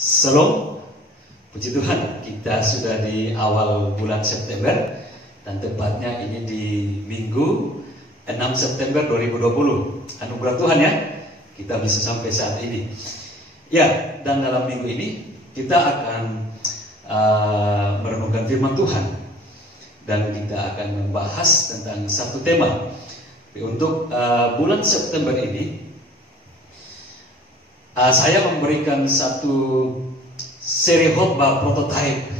Shalom, puji Tuhan, kita sudah di awal bulan September dan tepatnya ini di Minggu 6 September 2020. Anugerah Tuhan ya, kita bisa sampai saat ini. Ya, dan dalam minggu ini kita akan merenungkan firman Tuhan dan kita akan membahas tentang satu tema. Untuk bulan September ini saya memberikan satu seri khotbah prototipe.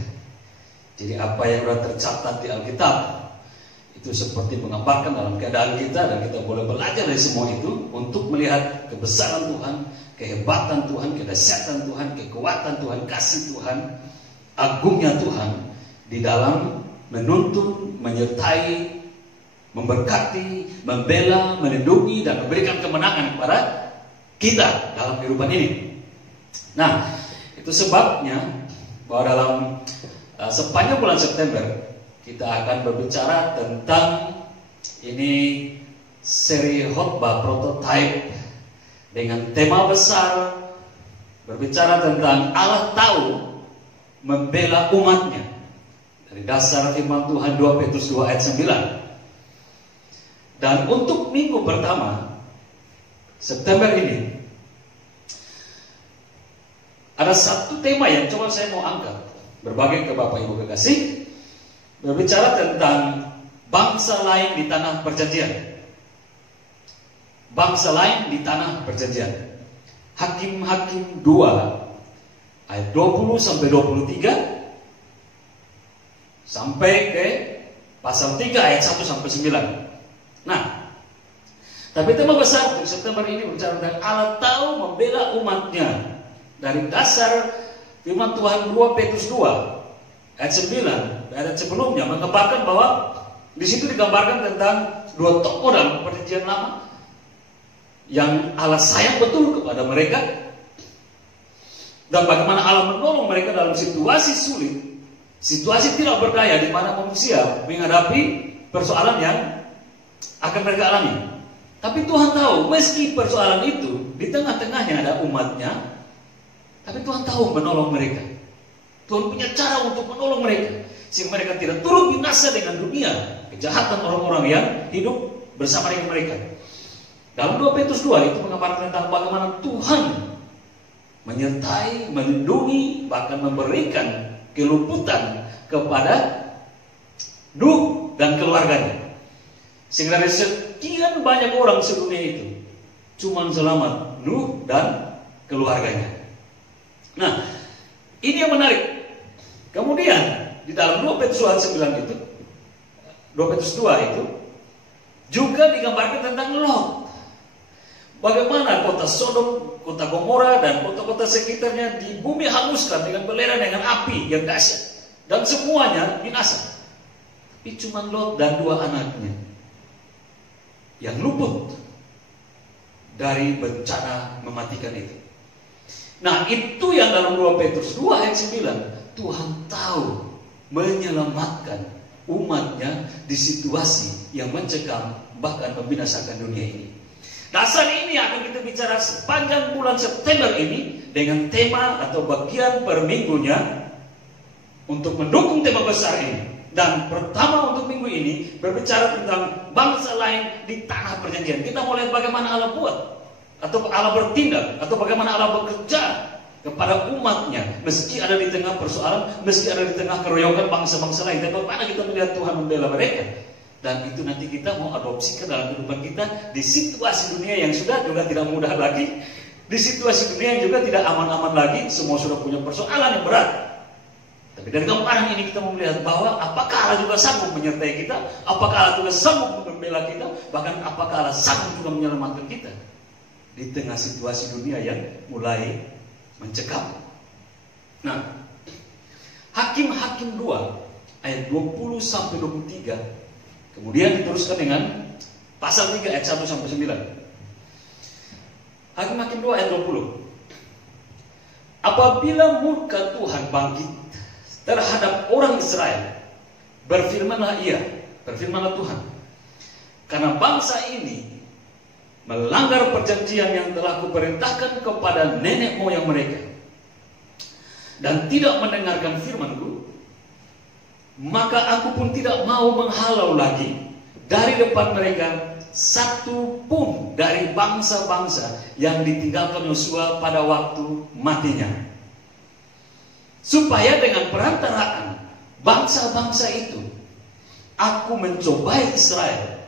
Jadi apa yang sudah tercatat di Alkitab itu seperti menggambarkan dalam keadaan kita, dan kita boleh belajar dari semua itu untuk melihat kebesaran Tuhan, kehebatan Tuhan, kedahsyatan Tuhan, kekuatan Tuhan, kasih Tuhan, agungnya Tuhan di dalam menuntun, menyertai, memberkati, membela, melindungi, dan memberikan kemenangan kepada kita dalam kehidupan ini. Nah, itu sebabnya bahwa dalam sepanjang bulan September kita akan berbicara tentang ini seri khotbah prototipe dengan tema besar, berbicara tentang Allah tahu membela umatnya, dari dasar firman Tuhan 2 Petrus 2 ayat 9. Dan untuk minggu pertama September ini ada satu tema yang coba saya mau angkat, berbagi ke Bapak Ibu kekasih, berbicara tentang bangsa lain di tanah perjanjian. Bangsa lain di tanah perjanjian. Hakim-Hakim 2 ayat 20 sampai 23 sampai ke pasal 3 ayat 1 sampai 9. Nah, tapi tema besar untuk September ini berbicara tentang Allah tahu membela umatnya. Dari dasar firman Tuhan 2 Petrus 2 ayat 9, ayat sebelumnya menggambarkan bahwa di situ digambarkan tentang dua tokoh dalam perjanjian lama yang Allah sayang betul kepada mereka, dan bagaimana Allah menolong mereka dalam situasi sulit, situasi tidak berdaya di mana manusia menghadapi persoalan yang akan mereka alami. Tapi Tuhan tahu, meski persoalan itu di tengah-tengahnya ada umatnya, tapi Tuhan tahu menolong mereka. Tuhan punya cara untuk menolong mereka, sehingga mereka tidak turut binasa dengan dunia, kejahatan orang-orang yang hidup bersama dengan mereka. Dalam 2 Petrus 2 itu menggambarkan tentang bagaimana Tuhan menyertai, melindungi, bahkan memberikan keluputan kepada Nuh dan keluarganya. Sehingga dari sekian banyak orang sedunia itu cuma selamat Nuh dan keluarganya. Nah, ini yang menarik. Kemudian di dalam 2 Petrus 9 itu, 2 Petrus 2 itu juga digambarkan tentang Lot. Bagaimana kota Sodom, kota Gomora, dan kota-kota sekitarnya di bumi hanguskan dengan belerang, dengan api yang dahsyat, dan semuanya binasa. Tapi cuma Lot dan dua anaknya yang luput dari bencana mematikan itu. Nah, itu yang dalam 2 Petrus 2 ayat 9, Tuhan tahu menyelamatkan umatnya di situasi yang mencekam bahkan membinasakan dunia ini. Dasar ini akan kita bicara sepanjang bulan September ini dengan tema atau bagian per minggunya untuk mendukung tema besar ini. Dan pertama untuk minggu ini berbicara tentang bangsa lain di tanah perjanjian. Kita mau lihat bagaimana Allah buat, atau Allah bertindak, atau bagaimana Allah bekerja kepada umatnya, meski ada di tengah persoalan, meski ada di tengah keroyokan bangsa-bangsa lain. Dan bagaimana kita melihat Tuhan membela mereka. Dan itu nanti kita mau adopsikan dalam kehidupan kita di situasi dunia yang sudah juga tidak mudah lagi, di situasi dunia yang juga tidak aman-aman lagi. Semua sudah punya persoalan yang berat. Tapi dari gambaran ini kita melihat bahwa apakah Allah juga sanggup menyertai kita, apakah Allah juga sanggup membela kita, bahkan apakah Allah sanggup juga menyelamatkan kita di tengah situasi dunia yang mulai mencekam. Nah, Hakim-Hakim 2 ayat 20 sampai 23 kemudian diteruskan dengan pasal 3 ayat 1 sampai 9. Hakim-Hakim 2 ayat 20. Apabila murka Tuhan bangkit terhadap orang Israel, berfirmanlah Tuhan, karena bangsa ini melanggar perjanjian yang telah kuperintahkan kepada nenek moyang mereka. dan tidak mendengarkan firman-Ku, maka aku pun tidak mau menghalau lagi dari depan mereka satu pun dari bangsa-bangsa yang ditinggalkan Yosua pada waktu matinya, supaya dengan perantaraan bangsa-bangsa itu aku mencobai Israel,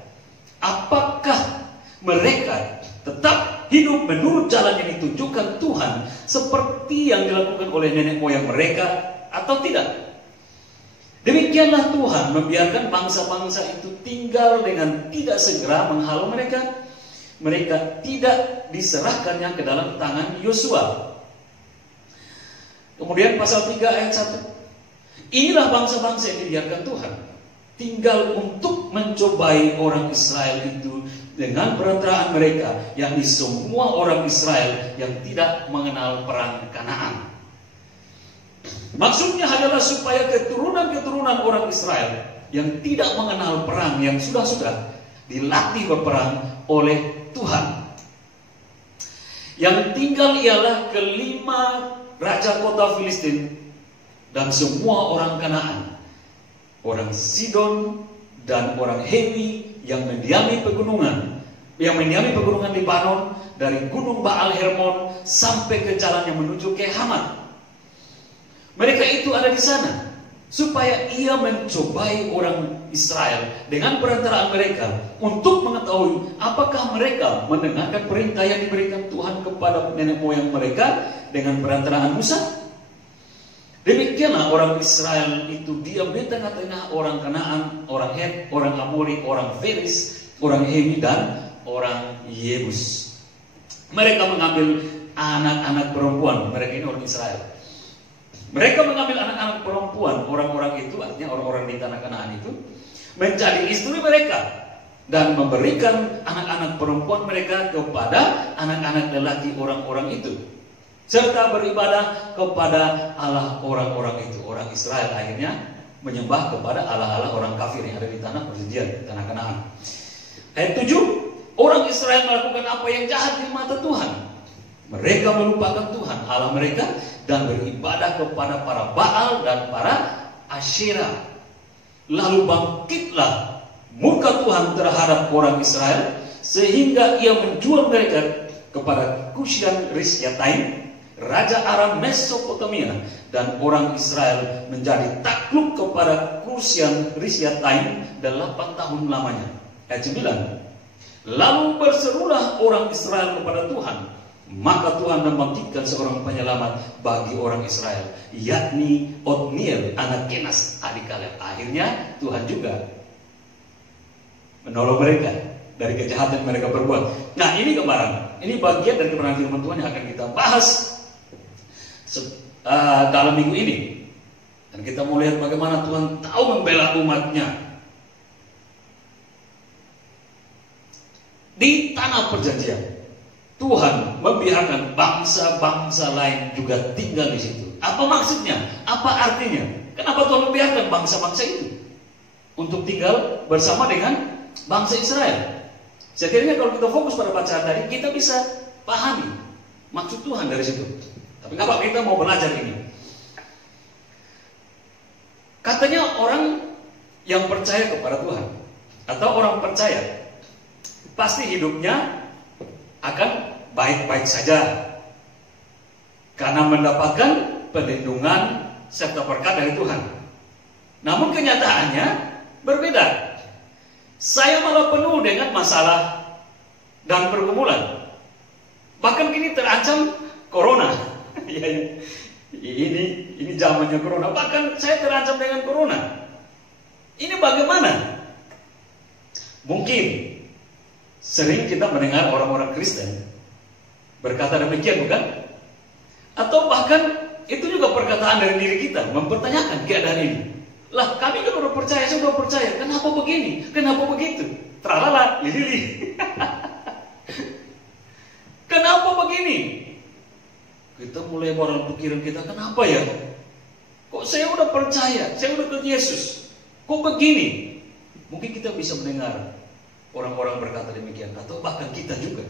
apakah mereka tetap hidup menurut jalan yang ditunjukkan Tuhan seperti yang dilakukan oleh nenek moyang mereka atau tidak. Demikianlah Tuhan membiarkan bangsa-bangsa itu tinggal dengan tidak segera menghalau mereka. Mereka tidak diserahkannya ke dalam tangan Yosua. Kemudian pasal 3 ayat 1. Inilah bangsa-bangsa yang dibiarkan Tuhan tinggal untuk mencobai orang Israel itu dengan perantaraan mereka, yakni semua orang Israel yang tidak mengenal perang Kanaan. Maksudnya adalah supaya keturunan-keturunan orang Israel yang tidak mengenal perang, yang sudah dilatih berperang oleh Tuhan. Yang tinggal ialah kelima raja kota Filistin dan semua orang Kanaan, orang Sidon dan orang Hewi yang mendiami pegunungan Libanon, dari gunung Baal Hermon sampai ke jalan yang menuju ke Hamat. Mereka itu ada di sana supaya ia mencobai orang Israel dengan perantaraan mereka untuk mengetahui apakah mereka mendengarkan perintah yang diberikan Tuhan kepada nenek moyang mereka dengan perantaraan Musa. Demikianlah orang Israel itu diam di tengah-tengah orang Kanaan, orang Het, orang Amori, orang Feris, orang Hewi, dan orang Yebus. Mereka mengambil anak-anak perempuan, mereka ini orang Israel. Mereka mengambil anak-anak perempuan orang-orang itu, artinya orang-orang di tanah Kanaan itu, menjadi istri mereka dan memberikan anak-anak perempuan mereka kepada anak-anak lelaki orang-orang itu, serta beribadah kepada Allah orang-orang itu. Orang Israel akhirnya menyembah kepada Allah-Allah orang kafir yang ada di tanah perjanjian, di tanah Kanaan. Ayat 7, orang Israel melakukan apa yang jahat di mata Tuhan. Mereka melupakan Tuhan Allah mereka dan beribadah kepada para Baal dan para Asyera. Lalu bangkitlah murka Tuhan terhadap orang Israel sehingga ia menjual mereka kepada Kusyan Risyatain, raja Aram Mesopotamia, dan orang Israel menjadi takluk kepada Kusyan Risyatain 8 tahun lamanya. Ayat 9. Lalu berserulah orang Israel kepada Tuhan, maka Tuhan membangkitkan seorang penyelamat bagi orang Israel, yakni Otniel anak Kenas adik Kaleb. Akhirnya Tuhan juga menolong mereka dari kejahatan yang mereka berbuat. Nah, ini gambaran, ini bagian dari kebenaran firman Tuhan yang akan kita bahas dalam minggu ini. Dan kita mau lihat bagaimana Tuhan tahu membela umatnya di tanah perjanjian. Tuhan membiarkan bangsa-bangsa lain juga tinggal di situ. Apa maksudnya? Apa artinya? Kenapa Tuhan membiarkan bangsa-bangsa itu untuk tinggal bersama dengan bangsa Israel? Sekiranya kalau kita fokus pada bacaan tadi, kita bisa pahami maksud Tuhan dari situ. Tapi apa kita mau belajar ini? Katanya orang yang percaya kepada Tuhan atau orang percaya pasti hidupnya akan baik-baik saja karena mendapatkan perlindungan serta berkat dari Tuhan. Namun kenyataannya berbeda. Saya malah penuh dengan masalah dan pergumulan. Bahkan kini terancam corona. Ini zamannya corona. Bahkan saya terancam dengan corona. Ini bagaimana? Mungkin sering kita mendengar orang-orang Kristen berkata demikian, bukan? Atau bahkan itu juga perkataan dari diri kita, mempertanyakan keadaan ini. Lah, kami kan udah percaya, saya udah percaya. Kenapa begini? Kenapa begitu? Tralala, lili. Kenapa begini? Kita mulai moral pikiran kita, kenapa ya? Kok saya udah percaya, saya udah ke Yesus, kok begini? Mungkin kita bisa mendengar orang-orang berkata demikian, atau bahkan kita juga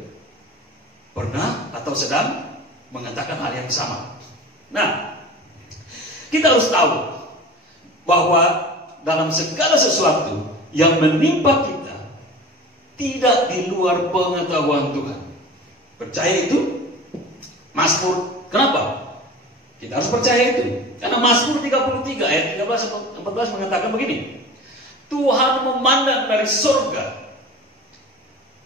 pernah atau sedang mengatakan hal yang sama. Nah, Kita harus tahu bahwa dalam segala sesuatu yang menimpa kita tidak di luar pengetahuan Tuhan. Percaya itu? Mazmur. Kenapa? Kita harus percaya itu. Karena Mazmur 33 ayat 13-14 mengatakan begini. Tuhan memandang dari surga.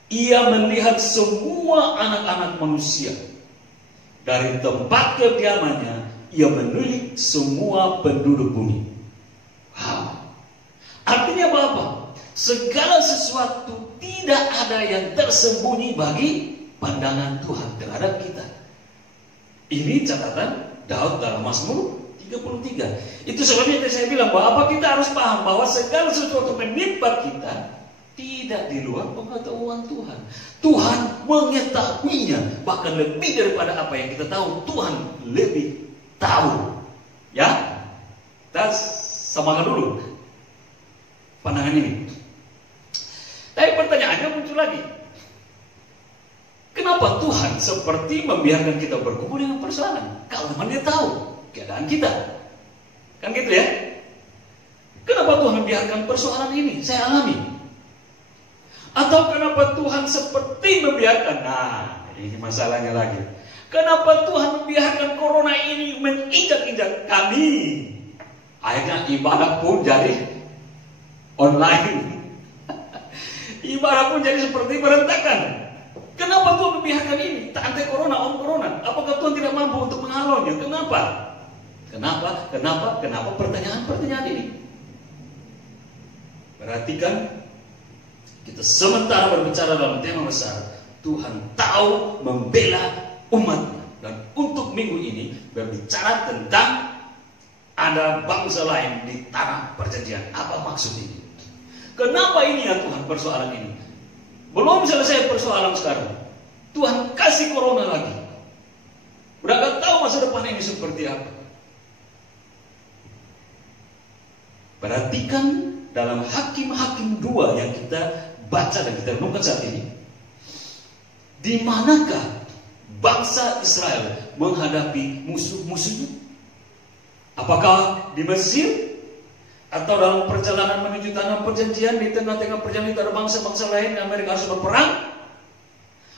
Ia melihat semua anak-anak manusia. Dari tempat kediamannya, ia menilik semua penduduk bumi. Wow. Artinya apa? Segala sesuatu tidak ada yang tersembunyi bagi pandangan Tuhan terhadap kita. Ini catatan Daud dalam Mazmur 33. Itu sebabnya saya bilang bahwa kita harus paham bahwa segala sesuatu menimpa kita tidak di luar pengetahuan Tuhan. Tuhan mengetahuinya, bahkan lebih daripada apa yang kita tahu. Tuhan lebih tahu. Ya, kita samakan dulu pandangan ini. Tapi pertanyaannya muncul lagi. Kenapa Tuhan seperti membiarkan kita bergumul dengan persoalan? Kalau Dia tahu keadaan kita. Kan gitu ya? Kenapa Tuhan membiarkan persoalan ini saya alami? Atau kenapa Tuhan seperti membiarkan? Nah, ini masalahnya lagi. Kenapa Tuhan membiarkan corona ini menginjak-injak kami? Akhirnya ibadah pun jadi online. Ibadah pun jadi seperti berantakan. Kenapa Tuhan membiarkan ini? Tak anti corona, om corona. Apakah Tuhan tidak mampu untuk menghalaunya? Kenapa? Kenapa pertanyaan-pertanyaan ini? Perhatikan, kita sementara berbicara dalam tema besar, Tuhan tahu membela umatnya. Dan untuk minggu ini berbicara tentang ada bangsa lain di tanah perjanjian. Apa maksud ini? Kenapa ini ya Tuhan persoalan ini? Belum selesai persoalan sekarang. Tuhan kasih corona lagi. Udah gak tahu masa depan ini seperti apa. Perhatikan dalam Hakim-Hakim 2 yang kita baca dan kita renungkan saat ini. Di manakah bangsa Israel menghadapi musuh-musuhnya? Apakah di Mesir? Atau dalam perjalanan menuju tanah perjanjian, di tengah-tengah perjalanan ada bangsa-bangsa lain yang mereka harus berperang?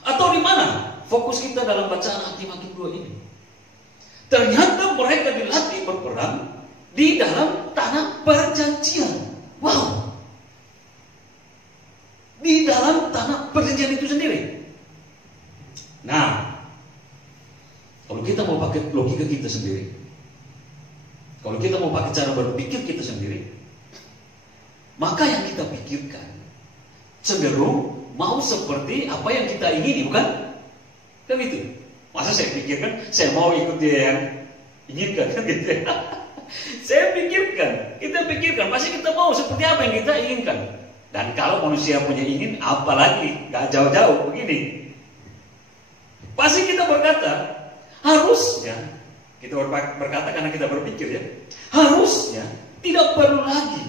Atau di mana fokus kita dalam bacaan Hakim-Hakim 2 ini? Ternyata mereka dilatih berperang di dalam tanah perjanjian. Wow. Di dalam tanah perjanjian itu sendiri. Nah, kalau kita mau pakai logika kita sendiri, kalau kita mau pakai cara berpikir kita sendiri, maka yang kita pikirkan cenderung mau seperti apa yang kita ingini, bukan? Kan itu. Masa saya pikirkan, saya mau ikut dia yang inginkan, kan gitu ya. Saya pikirkan, kita pikirkan, pasti kita mau seperti apa yang kita inginkan. Dan kalau manusia punya ingin, apalagi gak jauh-jauh begini. Pasti kita berkata, harusnya, kita berkata karena kita berpikir ya, harusnya tidak perlu lagi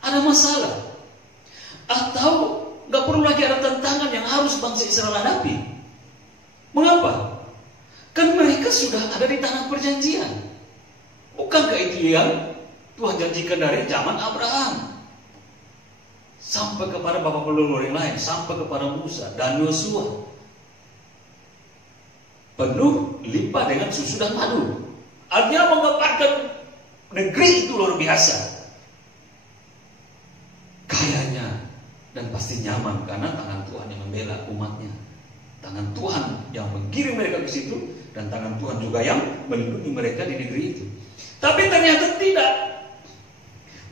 ada masalah. Atau gak perlu lagi ada tantangan yang harus bangsa Israel hadapi. Mengapa? Kan mereka sudah ada di tanah perjanjian. Bukankah itu yang Tuhan janjikan dari zaman Abraham sampai kepada bapak leluhur yang lain, sampai kepada Musa dan Yosua? Penuh limpah dengan susu dan madu. Artinya mengembangkan negeri itu luar biasa. Kayanya dan pasti nyaman karena tangan Tuhan yang membela umatnya. Tangan Tuhan yang menggiring mereka ke situ, dan tangan Tuhan juga yang melindungi mereka di negeri itu. Tapi ternyata tidak.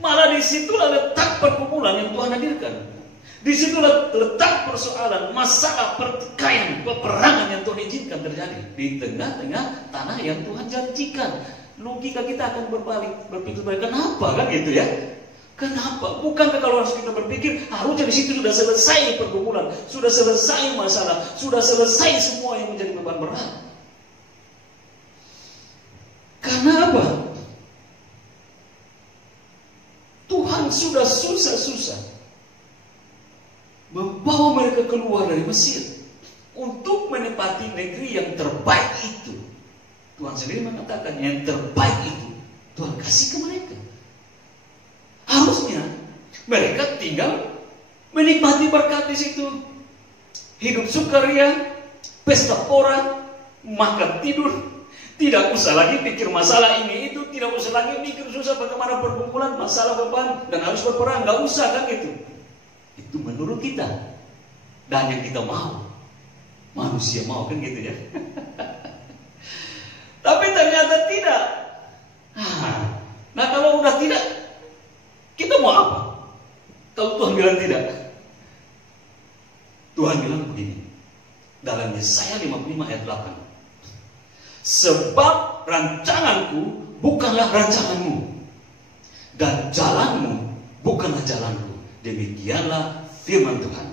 Malah di situlah letak pergumulan yang Tuhan hadirkan. Di situlah letak persoalan, masalah, pertikaian, peperangan yang Tuhan izinkan terjadi di tengah-tengah tanah yang Tuhan janjikan. Logika kita akan berbalik, berpikir kenapa kan gitu ya? Kenapa? Bukankah kalau harus kita berpikir harusnya di situ sudah selesai pergumulan, sudah selesai masalah, sudah selesai semua yang menjadi beban berat. Karena apa? Tuhan sudah susah-susah membawa mereka keluar dari Mesir untuk menempati negeri yang terbaik itu. Tuhan sendiri mengatakan yang terbaik itu Tuhan kasih ke mereka. Harusnya mereka tinggal menikmati berkat di situ. Hidup sukaria, pesta pora, makan tidur. Tidak usah lagi pikir masalah ini itu, tidak usah lagi mikir susah bagaimana perkumpulan, masalah beban dan harus berperang, nggak usah kan itu. Itu menurut kita dan yang kita mau, manusia mau kan gitu ya. Tapi ternyata tidak. Nah kalau udah tidak, kita mau apa? Kalau Tuhan bilang tidak, Tuhan bilang begini dalam Yesaya 55 ayat 8. Sebab rancanganku bukanlah rancanganmu, dan jalanmu bukanlah jalanku. Demikianlah firman Tuhan.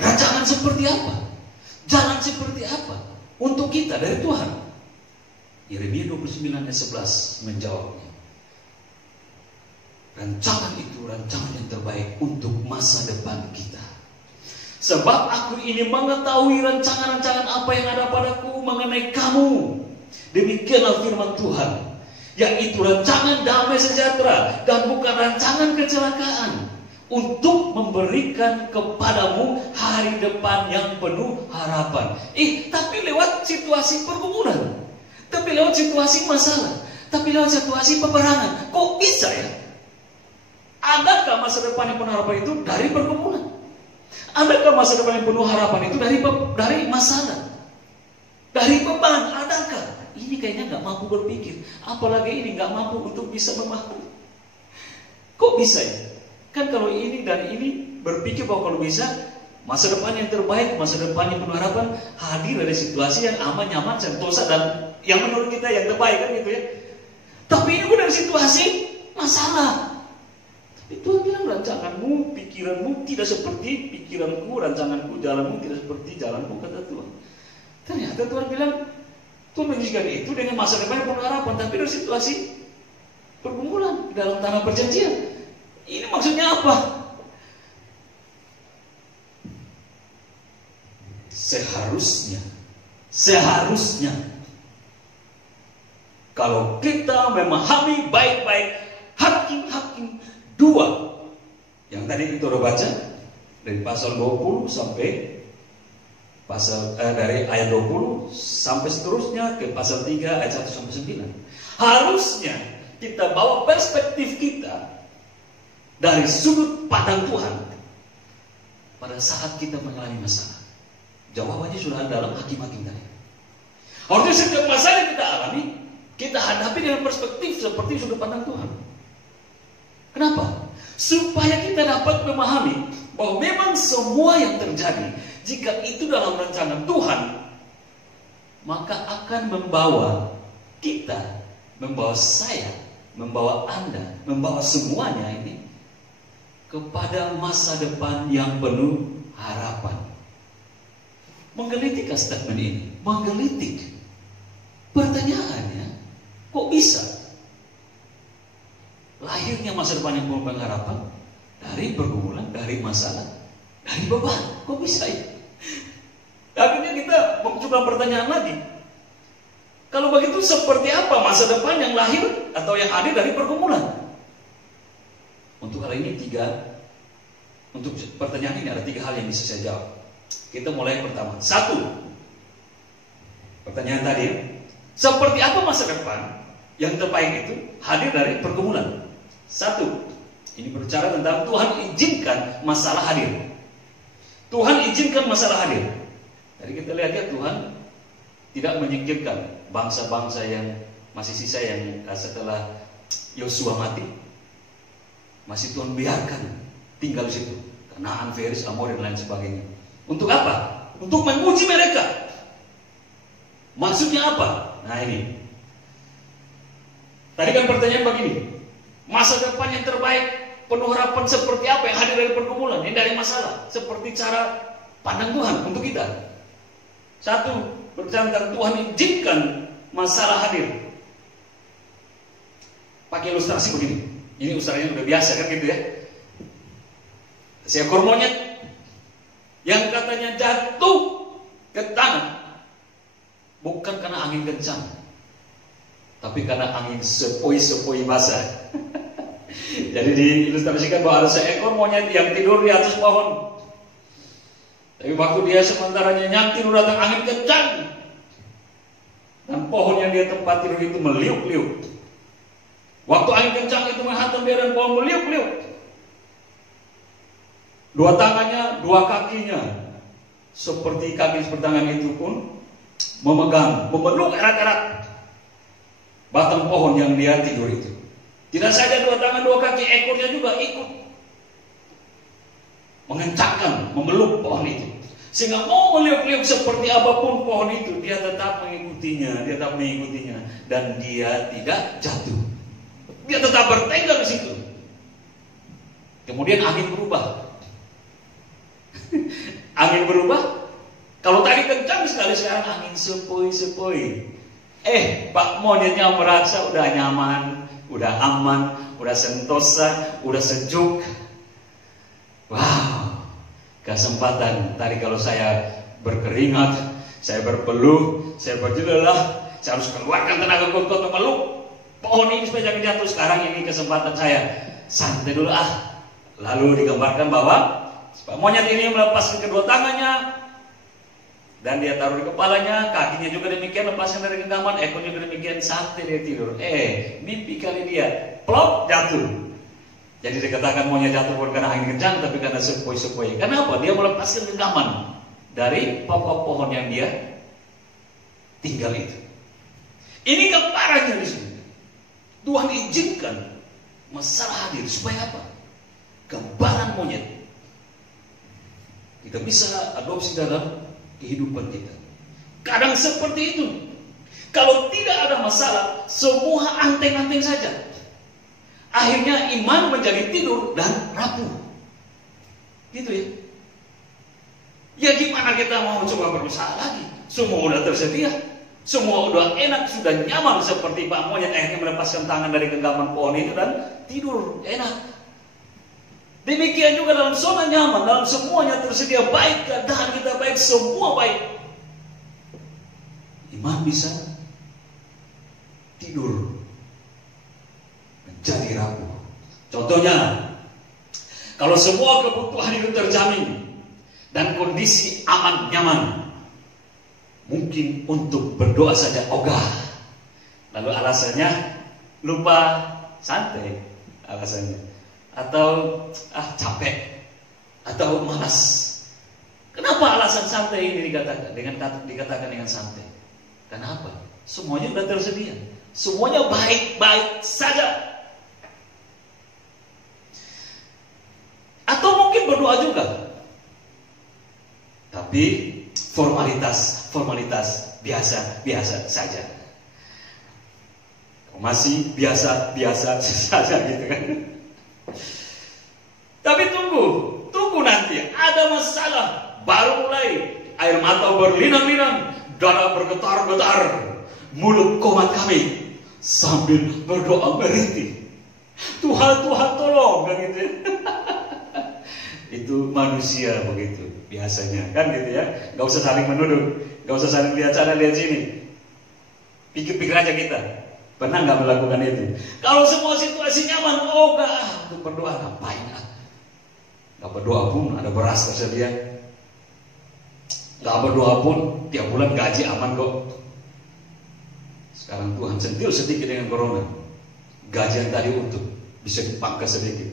Rancangan seperti apa? Jalan seperti apa? Untuk kita dari Tuhan. Yeremia 29 ayat 11 menjawabnya. Rancangan itu rancangan yang terbaik untuk masa depan kita. Sebab aku ini mengetahui rancangan-rancangan apa yang ada padaku mengenai kamu. Demikianlah firman Tuhan. Yaitu rancangan damai sejahtera dan bukan rancangan kecelakaan. Untuk memberikan kepadamu hari depan yang penuh harapan. Tapi lewat situasi pergumulan. Tapi lewat situasi masalah. Tapi lewat situasi peperangan. Kok bisa ya? Adakah masa depan yang penuh harapan itu dari pergumulan? Adakah masa depan yang penuh harapan itu dari masalah? Dari beban? Adakah? Ini kayaknya nggak mampu berpikir. Apalagi ini nggak mampu untuk bisa memahami. Kok bisa ya? Kan kalau ini dan ini berpikir bahwa kalau bisa masa depan yang terbaik, masa depan yang penuh harapan hadir dari situasi yang aman, nyaman, sentosa dan yang menurut kita yang terbaik kan gitu ya. Tapi ini udah dari situasi masalah. Tuhan bilang rancanganmu, pikiranmu tidak seperti pikiranku, rancanganku, jalanmu tidak seperti jalanku, kata Tuhan. Ternyata Tuhan bilang, Tuhan mengizinkan itu dengan masa depan yang penuh harapan, tapi dari situasi pergumulan dalam tanah perjanjian. Ini maksudnya apa? Seharusnya kalau kita memahami baik-baik Hakim-Hakim 2 yang tadi kita udah baca dari pasal 20 sampai dari ayat 20 sampai seterusnya ke pasal 3 ayat 1 sampai 9. Harusnya kita bawa perspektif kita dari sudut pandang Tuhan pada saat kita mengalami masalah. Jawabannya sudah ada dalam Hakim-Hakim tadi. Harusnya setiap masalah yang kita alami, kita hadapi dengan perspektif seperti sudut pandang Tuhan. Kenapa? Supaya kita dapat memahami bahwa memang semua yang terjadi, jika itu dalam rancangan Tuhan, maka akan membawa kita, membawa saya, membawa Anda, membawa semuanya ini kepada masa depan yang penuh harapan. Menggelitik statement ini, menggelitik. Pertanyaannya, kok bisa lahirnya masa depan yang penuh harapan dari pergumulan, dari masalah, dari beban? Kok bisa ya? Akhirnya kita mencoba pertanyaan lagi. Kalau begitu seperti apa masa depan yang lahir atau yang hadir dari pergumulan? Untuk hal ini untuk pertanyaan ini ada 3 hal yang bisa saya jawab. Kita mulai yang pertama. 1. Pertanyaan tadi, seperti apa masa depan yang terbaik itu hadir dari pergumulan? 1. Ini berbicara tentang Tuhan izinkan masalah hadir. Tuhan izinkan masalah hadir. Tadi kita lihat ya, Tuhan tidak menyingkirkan bangsa-bangsa yang masih sisa yang setelah Yosua mati. Masih Tuhan biarkan tinggal di situ. Kanaan, Feris, Amor dan lain sebagainya. Untuk apa? Untuk menguji mereka. Maksudnya apa? Nah ini. Tadi kan pertanyaan begini. Masa depan yang terbaik, penuh harapan seperti apa yang hadir dari pergumulan? Ini dari masalah. Seperti cara pandang Tuhan untuk kita. 1. Berbicara tentang Tuhan izinkan masalah hadir. Pakai ilustrasi begini. Ini ilustrasinya udah biasa kan gitu ya. Seekor monyet yang katanya jatuh ke tanah bukan karena angin kencang, tapi karena angin sepoi-sepoi basah. Jadi diilustrasikan bahwa ada seekor monyet yang tidur di atas pohon. Tapi waktu dia sementara nyenyak, tidur datang angin kencang, dan pohon yang dia tempat tidur itu meliuk-liuk. Waktu angin kencang itu menghantam dia dan pohon meliuk-liuk. Dua tangannya, dua kakinya, seperti kaki seperti tangan itu pun memegang, memeluk erat-erat batang pohon yang dia tidur itu. Tidak saja dua tangan, dua kaki, ekornya juga ikut mengencangkan, memeluk pohon itu. Sehingga mau meliuk-liuk seperti apapun pohon itu, dia tetap mengikutinya, dan dia tidak jatuh. Dia tetap bertengger di situ. Kemudian angin berubah. Angin berubah. Kalau tadi kencang sekali, sekarang angin sepoi-sepoi. Pak monyetnya merasa udah nyaman, udah aman, udah sentosa, udah sejuk. Wow, kesempatan. Tadi kalau saya berkeringat, saya berpeluh, saya berjelelah, saya harus keluarkan tenaga kuat memeluk pohon ini supaya jangan jatuh. Sekarang ini kesempatan saya santai dulu Lalu digambarkan bahwa monyet ini melepaskan kedua tangannya, dan dia taruh di kepalanya, kakinya juga demikian, lepaskan dari genggaman, ekornya juga demikian, santai dia tidur. Mimpi kali dia, plop, jatuh. Jadi dikatakan monyet jatuh bukan karena angin kencang, tapi karena sepoi-sepoi. Kenapa? Dia melepaskan genggaman dari pokok pohon yang dia tinggal itu. Ini gambarannya di sini. Tuhan izinkan masalah hadir supaya apa? Gambaran monyet kita bisa adopsi dalam kehidupan kita. Kadang seperti itu. Kalau tidak ada masalah, semua anteng-anteng saja. Akhirnya iman menjadi tidur dan rapuh. Gitu ya. Ya gimana kita mau coba berusaha lagi? Semua udah tersedia, semua udah enak, sudah nyaman seperti Pak Monyet akhirnya melepaskan tangan dari genggaman pohon itu dan tidur enak. Demikian juga dalam zona nyaman, dalam semuanya tersedia baik, keadaan kita baik, semua baik. Iman bisa tidur menjadi rapuh. Contohnya, kalau semua kebutuhan itu terjamin dan kondisi aman, nyaman, mungkin untuk berdoa saja ogah. Lalu alasannya lupa, santai alasannya. Atau capek, atau malas. Kenapa alasan santai ini dikatakan dengan santai? Kenapa? Semuanya sudah tersedia, semuanya baik-baik saja. Atau mungkin berdoa juga, tapi formalitas biasa saja. Masih biasa saja gitu kan. Tapi tunggu nanti ada masalah, baru mulai air mata berlinang-linang, dada bergetar-getar, mulut komat kami sambil berdoa merintih. Tuhan tolong kan gitu ya. Itu manusia begitu biasanya kan gitu ya. Gak usah saling menuduh, gak usah saling lihat sana lihat sini. Pikir-pikir aja kita. Pernah nggak melakukan itu? Kalau semua situasi nyaman, untuk berdoa ngapain? Nggak berdoa pun ada beras tersedia. Nggak berdoa pun tiap bulan gaji aman kok. Sekarang Tuhan sentil sedikit dengan corona, gajian tadi untuk bisa dipangkas sedikit.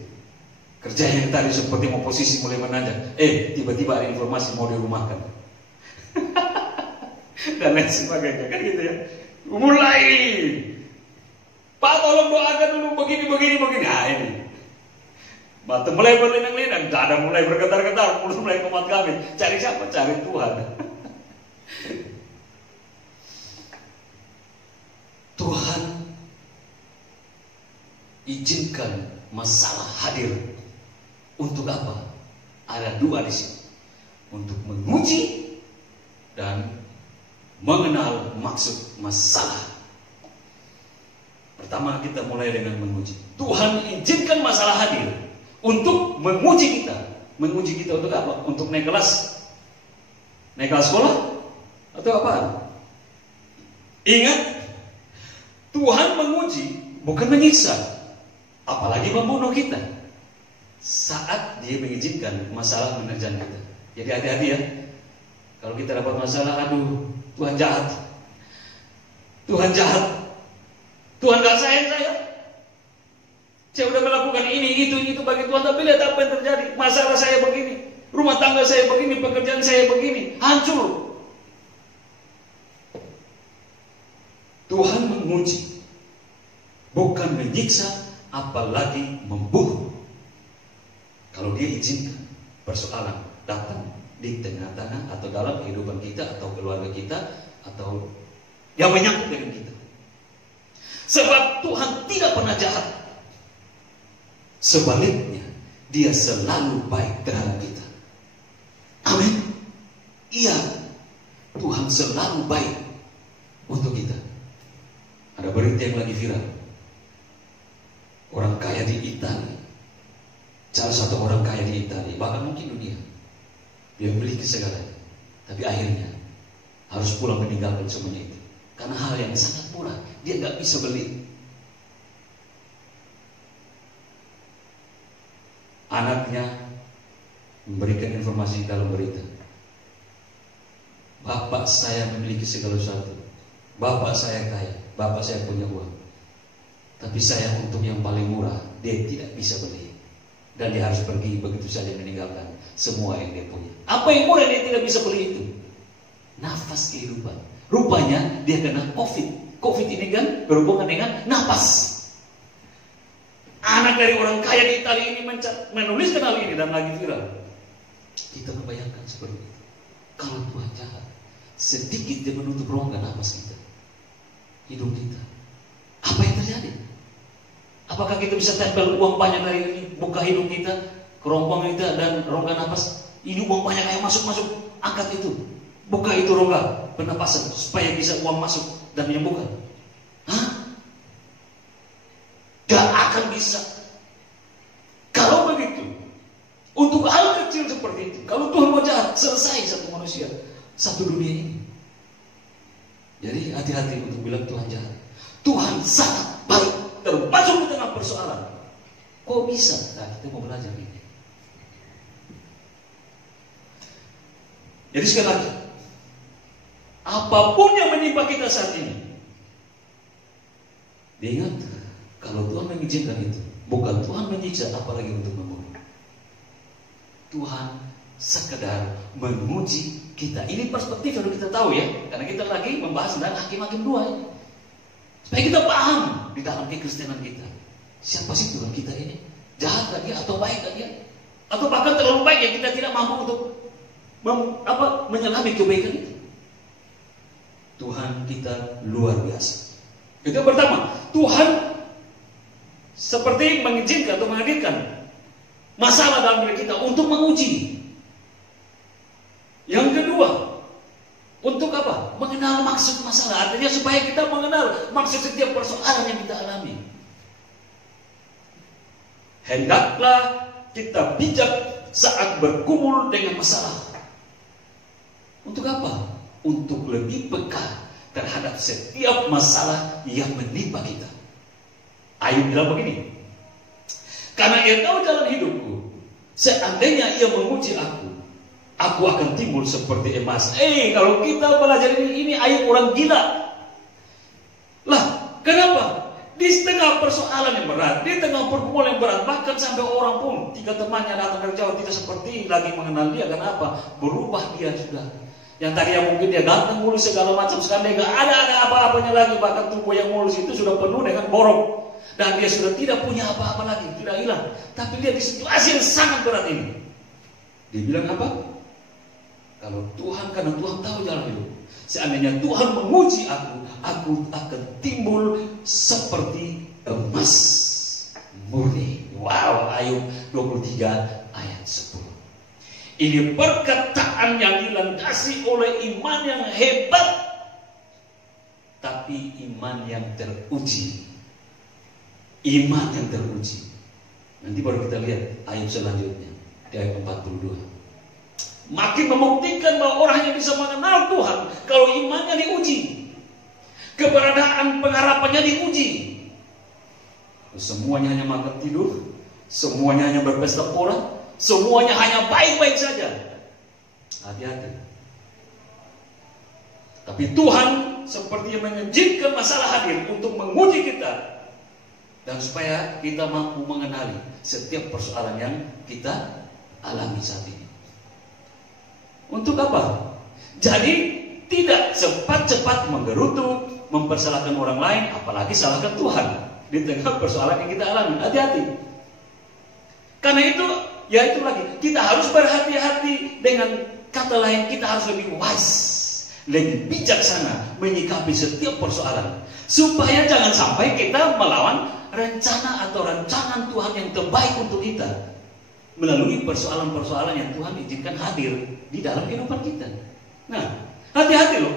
Kerja yang tadi seperti mau posisi mulai menanjak, tiba-tiba ada informasi mau dirumahkan. Dan lain sebagainya kan gitu ya. Mulai, Pak tolong doakan dulu begini. Ini mata mulai berlinang-linang, dada mulai bergetar-getar, mulut mulai komat kami. Cari siapa? Cari Tuhan. Tuhan izinkan masalah hadir. Untuk apa? Ada dua di sini. Untuk menguji dan mengenal maksud masalah. Pertama kita mulai dengan menguji. Tuhan izinkan masalah hadir untuk menguji kita. Menguji kita untuk apa? Untuk naik kelas? Naik kelas sekolah? Atau apa? Ingat, Tuhan bukan menyiksa, apalagi membunuh kita saat dia mengizinkan masalah menerjang kita. Jadi hati-hati ya. Kalau kita dapat masalah, aduh, Tuhan jahat. Tuhan jahat. Tuhan gak sayang saya. Saya udah melakukan ini, itu bagi Tuhan, tapi lihat apa yang terjadi. Masalah saya begini, rumah tangga saya begini, pekerjaan saya begini, hancur. Tuhan menguji, bukan menyiksa, apalagi membunuh. Kalau dia izinkan persoalan datang di tengah-tengah atau dalam kehidupan kita atau keluarga kita atau yang menyangkut dengan kita. Sebab Tuhan tidak pernah jahat. Sebaliknya, dia selalu baik terhadap kita. Amin. Iya, Tuhan selalu baik untuk kita. Ada berita yang lagi viral. Orang kaya di Italia, salah satu orang kaya di Italia, bahkan mungkin dunia, dia memiliki segalanya, tapi akhirnya harus pulang meninggalkan semuanya itu karena hal yang sangat murah, dia nggak bisa beli. Anaknya memberikan informasi dalam berita, bapak saya memiliki segala sesuatu, bapak saya kaya, bapak saya punya uang, tapi saya untuk yang paling murah dia tidak bisa beli. Dan dia harus pergi begitu saja meninggalkan semua yang dia punya. Apa yang murah dia tidak bisa beli itu? Nafas kehidupan. Rupanya dia kena COVID. COVID ini kan berhubungan dengan nafas. Anak dari orang kaya di Italia ini menuliskan hal ini dan lagi viral. Kita membayangkan seperti itu. Kalau Tuhan jahat, sedikit dia menutup rongga nafas kita, hidup kita, apa yang terjadi? Apakah kita bisa tempel uang banyak dari ini, buka hidup kita, kerongkongan kita dan rongga nafas? Ini uang banyak yang masuk, angkat itu, buka itu rongga pernapasan supaya bisa uang masuk dan menyembuhkan. Hah? Gak akan bisa. Kalau begitu, untuk hal kecil seperti itu, kalau Tuhan mau jahat, selesai satu manusia, satu dunia ini. Jadi hati-hati untuk bilang Tuhan jahat. Tuhan sangat baik, termasuk di tengah persoalan. Kok bisa? Nah, kita mau belajar ini. Jadi sekali lagi, apapun yang menimpa kita saat ini, diingat, kalau Tuhan mengizinkan itu, bukan Tuhan menyiksa, apalagi untuk membunuh. Tuhan sekedar menguji kita. Ini perspektif yang kita tahu ya, karena kita lagi membahas tentang Hakim-Hakim 2 ini. Supaya kita paham di dalam kekristenan kita, siapa sih Tuhan kita ini? Jahat kan dia atau baik kan dia? Atau bahkan terlalu baik yang kita tidak mampu untuk menyelami kebaikan itu. Tuhan kita luar biasa. Itu yang pertama, Tuhan seperti mengizinkan atau menghadirkan masalah dalam diri kita untuk menguji. Yang kedua, untuk apa? Mengenal maksud masalah. Artinya supaya kita mengenal maksud setiap persoalan yang kita alami. Hendaklah kita bijak saat bergumul dengan masalah. Untuk apa? Untuk lebih peka terhadap setiap masalah yang menimpa kita. Ayub bilang begini, karena ia tahu jalan hidupku, seandainya ia menguji aku akan timbul seperti emas. Kalau kita belajar ini Ayub orang gila. Lah, kenapa? Di tengah persoalan yang berat, di tengah pergumulan yang berat, bahkan sampai orang pun, 3 temannya datang dari jauh, tidak seperti lagi mengenal dia. Kenapa? Berubah dia sudah. Yang tadinya mungkin dia ganteng mulus segala macam, sekarang dia gak ada apa-apanya lagi. Bahkan tubuh yang mulus itu sudah penuh dengan borok. Dan dia sudah tidak punya apa-apa lagi, tidak hilang. Tapi dia di situasi yang sangat berat ini, dia bilang apa? Kalau Tuhan, karena Tuhan tahu jalan hidup, seandainya Tuhan menguji aku akan timbul seperti emas murni. Wow, Ayub 23 ayat 10. Ini perkataan yang dilandasi oleh iman yang hebat, tapi iman yang teruji. Iman yang teruji. Nanti baru kita lihat ayat selanjutnya di ayat 42. Makin membuktikan bahwa orang yang bisa mengenal Tuhan kalau imannya diuji, keberadaan pengharapannya diuji. Semuanya hanya makan tidur, semuanya hanya berpesta pora, semuanya hanya baik-baik saja. Hati-hati. Tapi Tuhan seperti yang mengizinkan masalah hadir untuk menguji kita, dan supaya kita mampu mengenali setiap persoalan yang kita alami saat ini. Untuk apa? Jadi tidak cepat-cepat menggerutu, mempersalahkan orang lain, apalagi salahkan Tuhan di tengah persoalan yang kita alami. Hati-hati. Karena itu, ya itu lagi, kita harus berhati-hati. Dengan kata lain, kita harus lebih wise, lebih bijaksana menyikapi setiap persoalan, supaya jangan sampai kita melawan rencana atau rancangan Tuhan yang terbaik untuk kita melalui persoalan-persoalan yang Tuhan izinkan hadir di dalam kehidupan kita. Nah, hati-hati loh.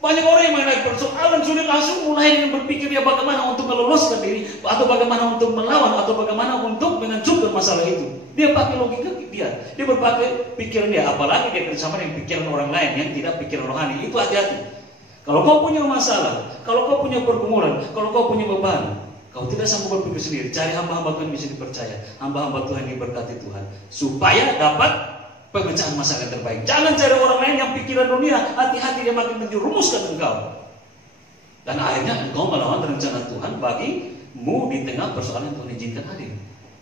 Banyak orang yang mengenai persoalan sudah langsung mulai dengan berpikir ya bagaimana untuk meloloskan diri, atau bagaimana untuk melawan, atau bagaimana untuk menghancurkan masalah itu. Dia pakai logika dia berpakai pikiran dia, apalagi dia bersama dengan pikiran orang lain yang tidak pikiran rohani. Itu hati-hati. Kalau kau punya masalah, kalau kau punya pergumulan, kalau kau punya beban, kau tidak sanggup berpikir sendiri, cari hamba-hamba Tuhan yang bisa dipercaya, hamba-hamba Tuhan yang diberkati Tuhan, supaya dapat pemecahan masalah yang terbaik. Jangan cari orang lain yang pikiran dunia. Hati-hati, dia makin menjerumuskan engkau. Dan akhirnya engkau melawan rencana Tuhan bagimu di tengah persoalan yang Tuhan izinkan hadir.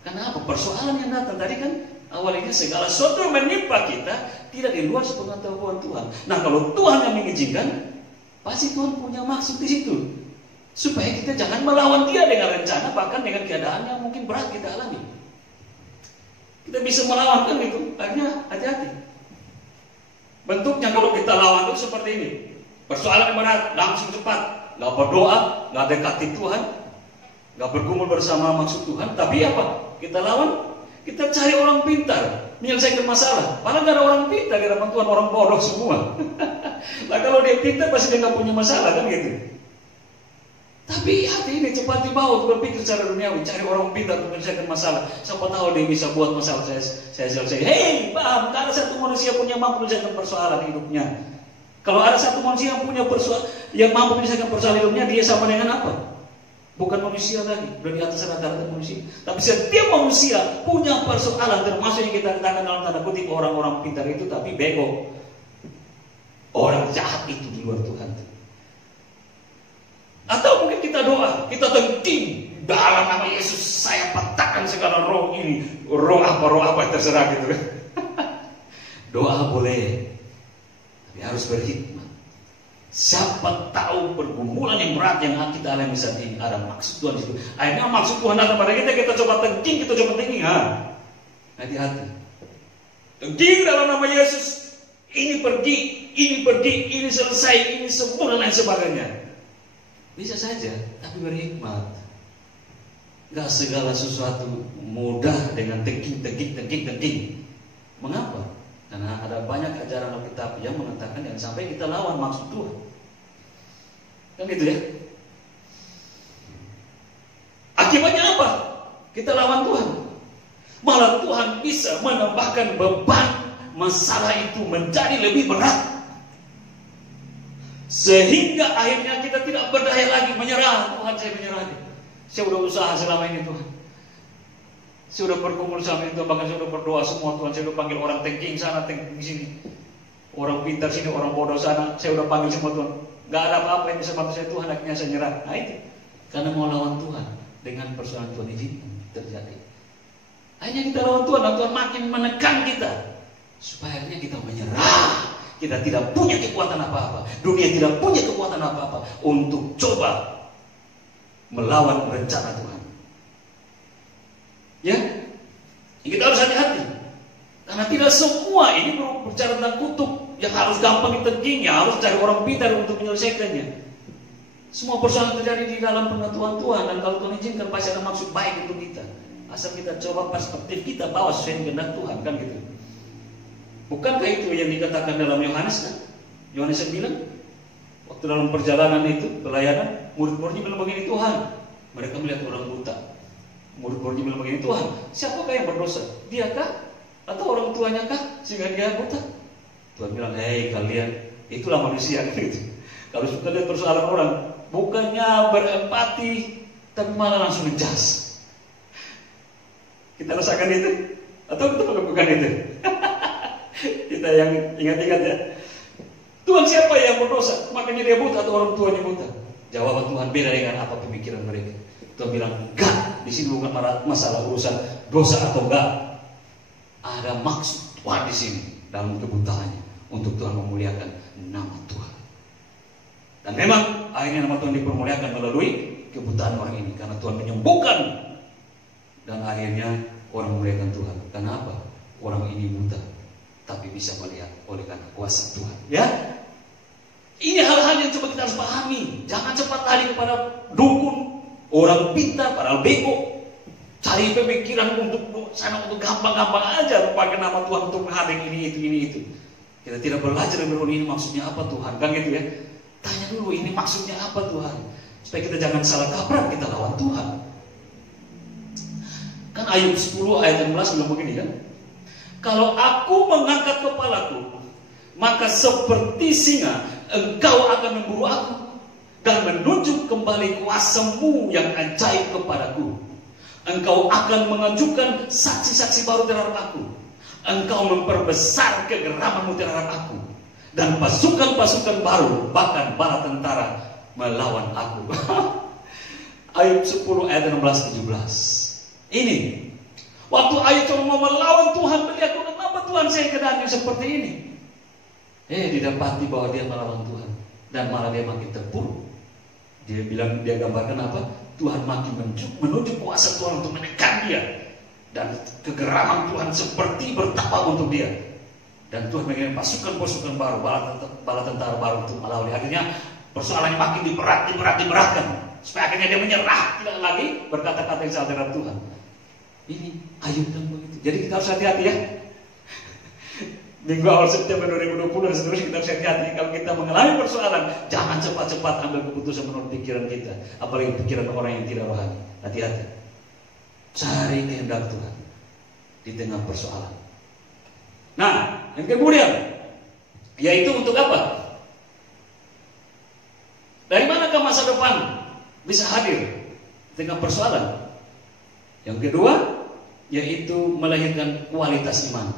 Karena apa? Persoalan yang datang tadi kan awalnya segala sesuatu yang menimpa kita tidak di luar sepengetahuan Tuhan. Nah, kalau Tuhan yang mengizinkan, pasti Tuhan punya maksud di situ. Supaya kita jangan melawan dia dengan rencana, bahkan dengan keadaan yang mungkin berat kita alami. Kita bisa melawan kan itu, akhirnya hati-hati. Bentuknya kalau kita lawan itu seperti ini. Persoalan yang berat, langsung cepat. Gak berdoa, gak dekati Tuhan, gak bergumul bersama maksud Tuhan. Tapi apa? Kita lawan, kita cari orang pintar menyelesaikan masalah. Padahal gak ada orang pintar di hadapan Tuhan, orang bodoh semua. Nah kalau dia pintar pasti dia gak punya masalah kan gitu. Tapi hati ini cepat dibawa untuk berpikir secara duniawi, cari orang pintar untuk menyelesaikan masalah. Siapa tahu dia bisa buat masalah saya selesai. Hei, paham? Gak ada satu manusia pun yang mampu menyelesaikan persoalan hidupnya. Kalau ada satu manusia yang punya yang mampu menyelesaikan persoalan hidupnya, dia sama dengan apa? Bukan manusia lagi, udah di atas rata-rata manusia. Tapi setiap manusia punya persoalan, termasuk yang kita katakan dalam tanda kutip orang-orang pintar itu, tapi bego. Orang jahat itu di luar Tuhan. Atau mungkin kita doa, kita tengking dalam nama Yesus, saya patahkan segala roh ini, roh apa terserah gitu kan. Doa boleh, tapi harus berhikmat. Siapa tahu pergumulan yang berat yang kita alami saat ini ada maksud Tuhan di situ. Akhirnya maksud Tuhan datang pada kita coba tengking, hati-hati. Tengking dalam nama Yesus, ini pergi, ini selesai, ini sembuh dan lain sebagainya. Bisa saja, tapi berhikmat. Gak segala sesuatu mudah dengan tengking. Mengapa? Karena ada banyak ajaran Alkitab yang mengatakan jangan sampai kita lawan maksud Tuhan. Kan gitu ya? Akibatnya apa? Kita lawan Tuhan. Malah Tuhan bisa menambahkan beban masalah itu menjadi lebih berat. Sehingga akhirnya kita tidak berdaya lagi, menyerah. Tuhan, saya menyerah. Saya sudah usaha selama ini Tuhan. Saya sudah berkumpul sama itu, bahkan saya sudah berdoa semua Tuhan. Saya sudah panggil orang tengking sana, tengking sini, orang pintar sini, orang bodoh sana. Saya sudah panggil semua Tuhan. Gak ada apa-apa yang bisa bantu saya Tuhan. Akhirnya saya nyerah. Nah itu, karena mau lawan Tuhan dengan persoalan Tuhan ini terjadi. Akhirnya kita lawan Tuhan, dan Tuhan makin menekan kita supaya akhirnya kita menyerah. Kita tidak punya kekuatan apa-apa. Dunia tidak punya kekuatan apa-apa untuk coba melawan rencana Tuhan. Ya, kita harus hati-hati. Karena tidak semua ini berbicara tentang kutuk yang harus gampang ditengking, yang harus cari orang pintar untuk menyelesaikannya. Semua persoalan terjadi di dalam pengetahuan Tuhan, dan kalau Tuhan izinkan pasti ada maksud baik untuk kita. Asal kita coba perspektif kita bawa sesuai dengan kehendak Tuhan, kan gitu. Bukankah itu yang dikatakan dalam Yohanes kan? Yohanes 9, waktu dalam perjalanan itu, pelayanan, murid-muridnya bilang begini, Tuhan, mereka melihat orang buta. Murid-muridnya bilang begini, Tuhan, siapakah yang berdosa? Dia kah? Atau orang tuanya kah? Sehingga dia buta? Tuhan bilang, hei kalian, itulah manusia gitu. Kalau suka lihat persoalan orang, bukannya berempati, tapi malah langsung ngejudge. Kita rasakan itu? Atau kita bukan itu? Kita yang ingat-ingat ya. Tuhan siapa yang berdosa? Makanya dia buta atau orang tuanya buta? Jawaban Tuhan beda dengan apa pemikiran mereka. Tuhan bilang, enggak. Di sini bukan masalah urusan dosa atau enggak. Ada maksud Tuhan di sini dalam kebutaannya untuk Tuhan memuliakan nama Tuhan. Dan memang akhirnya nama Tuhan dipermuliakan melalui kebutaan orang ini karena Tuhan menyembuhkan. Dan akhirnya orang memuliakan Tuhan. Karena apa? Orang ini buta tapi bisa melihat oleh karena kuasa Tuhan. Ya, ini hal-hal yang coba kita harus pahami. Jangan cepat lari kepada dukun, orang pintar, padahal bego. Cari pemikiran untuk sana untuk gampang-gampang aja pakai nama Tuhan untuk menghadang ini itu. Kita tidak belajar dulu ini maksudnya apa Tuhan, kan gitu ya. Tanya dulu ini maksudnya apa Tuhan, supaya kita jangan salah kaprah kita lawan Tuhan. Kan Ayub 10 ayat 16 bilang begini kan. Kalau aku mengangkat kepalaku, maka seperti singa engkau akan memburu aku dan menunjuk kembali kuasa-Mu yang ajaib kepadaku. Engkau akan mengajukan saksi-saksi baru terhadap aku. Engkau memperbesar kegeraman-Mu terhadap aku. Dan pasukan-pasukan baru, bahkan bala tentara melawan aku. Ayub 10 ayat 16-17. Ini waktu Ayub coba mau melawan Tuhan, melihat kenapa Tuhan saya keadaan seperti ini. Didapati bahwa dia melawan Tuhan dan malah dia makin terpuruk. Dia gambarkan apa? Tuhan makin menunjuk kuasa Tuhan untuk menekan dia, dan kegeraman Tuhan seperti bertambah untuk dia. Dan Tuhan mengirim pasukan-pasukan baru, bala tentara baru untuk melawan. Akhirnya persoalannya makin diberatkan, supaya akhirnya dia menyerah, tidak lagi berkata-kata yang salah terhadap Tuhan. Ini Ayub dan begitu. Jadi kita harus hati-hati ya. Minggu awal September 2020 dan seterusnya kita harus hati-hati. Kalau kita mengalami persoalan, jangan cepat-cepat ambil keputusan menurut pikiran kita, apalagi pikiran orang yang tidak rohani. Hati-hati. Cari kehendak Tuhan di tengah persoalan. Nah, yang kemudian yaitu untuk apa? Dari manakah masa depan bisa hadir di tengah persoalan? Yang kedua yaitu melahirkan kualitas iman.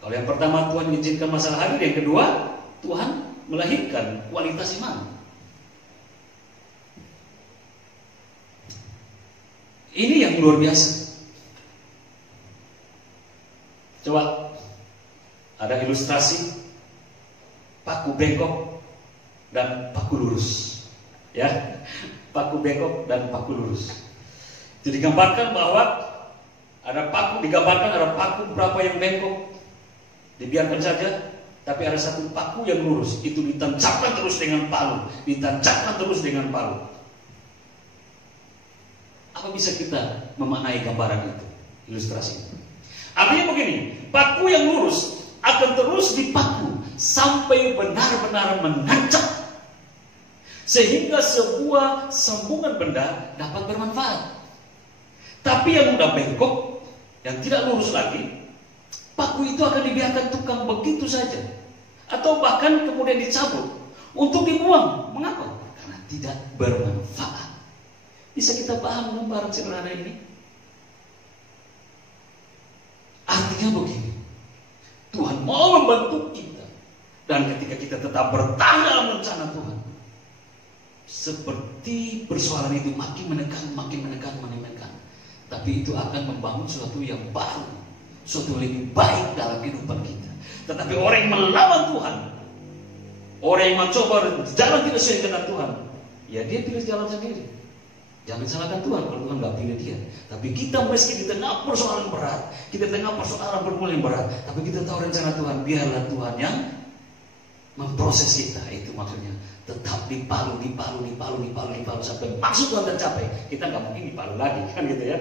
Kalau yang pertama Tuhan mengizinkan masalah hadir, yang kedua Tuhan melahirkan kualitas iman. Ini yang luar biasa. Coba ada ilustrasi paku bengkok dan paku lurus. Ya, paku bengkok dan paku lurus. Itu digambarkan bahwa ada paku berapa yang bengkok, dibiarkan saja, tapi ada satu paku yang lurus, itu ditancapkan terus dengan palu, Apa bisa kita memaknai gambaran itu, ilustrasi itu? Artinya begini, paku yang lurus akan terus dipaku sampai benar-benar menancap, sehingga sebuah sambungan benda dapat bermanfaat. Tapi yang udah bengkok, yang tidak lurus lagi, paku itu akan dibiarkan tukang begitu saja, atau bahkan kemudian dicabut untuk dibuang. Mengapa? Karena tidak bermanfaat. Bisa kita paham gambaran sederhana ini? Artinya begini, Tuhan mau membantu kita, dan ketika kita tetap bertahan dalam rencana Tuhan, seperti persoalan itu makin menekan, tapi itu akan membangun sesuatu yang baru, sesuatu yang lebih baik dalam kehidupan kita. Tetapi orang yang melawan Tuhan, orang yang mencoba jalan tidak sesuai dengan Tuhan, ya dia pilih jalan sendiri. Jangan salahkan Tuhan kalau Tuhan nggak pilih dia. Tapi kita meski di tengah persoalan berat, kita di tengah persoalan bermula yang berat, tapi kita tahu rencana Tuhan, biarlah Tuhan yang memproses kita. Itu maksudnya tetap dipalu sampai maksud Tuhan tercapai. Kita nggak mungkin dipalu lagi, kan gitu ya.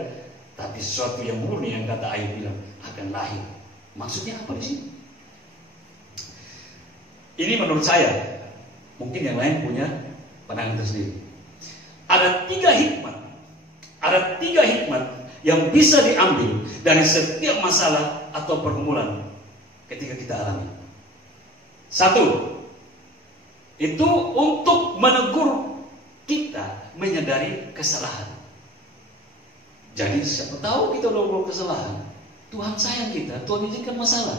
Tapi sesuatu yang murni yang kata Ayub bilang akan lahir. Maksudnya apa di sini? Ini menurut saya, mungkin yang lain punya pandangan tersendiri. Ada tiga hikmat yang bisa diambil dari setiap masalah atau pergumulan ketika kita alami. Satu, itu untuk menegur kita menyadari kesalahan. Jadi siapa tahu kita udah berbuat kesalahan, Tuhan sayang kita, Tuhan izinkan masalah.